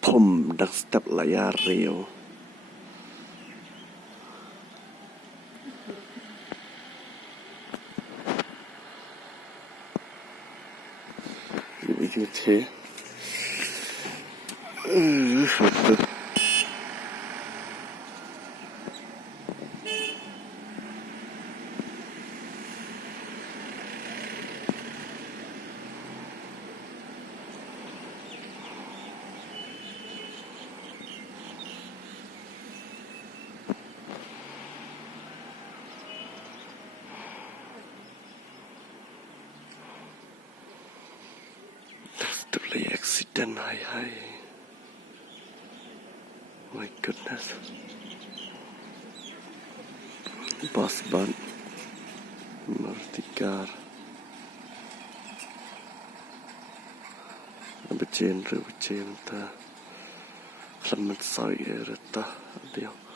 Pom dak step layar reo. Như thế. Definitely accident high. My goodness. Bus ban. Martikar. Berjen ta. Klamat saya reta. Dia.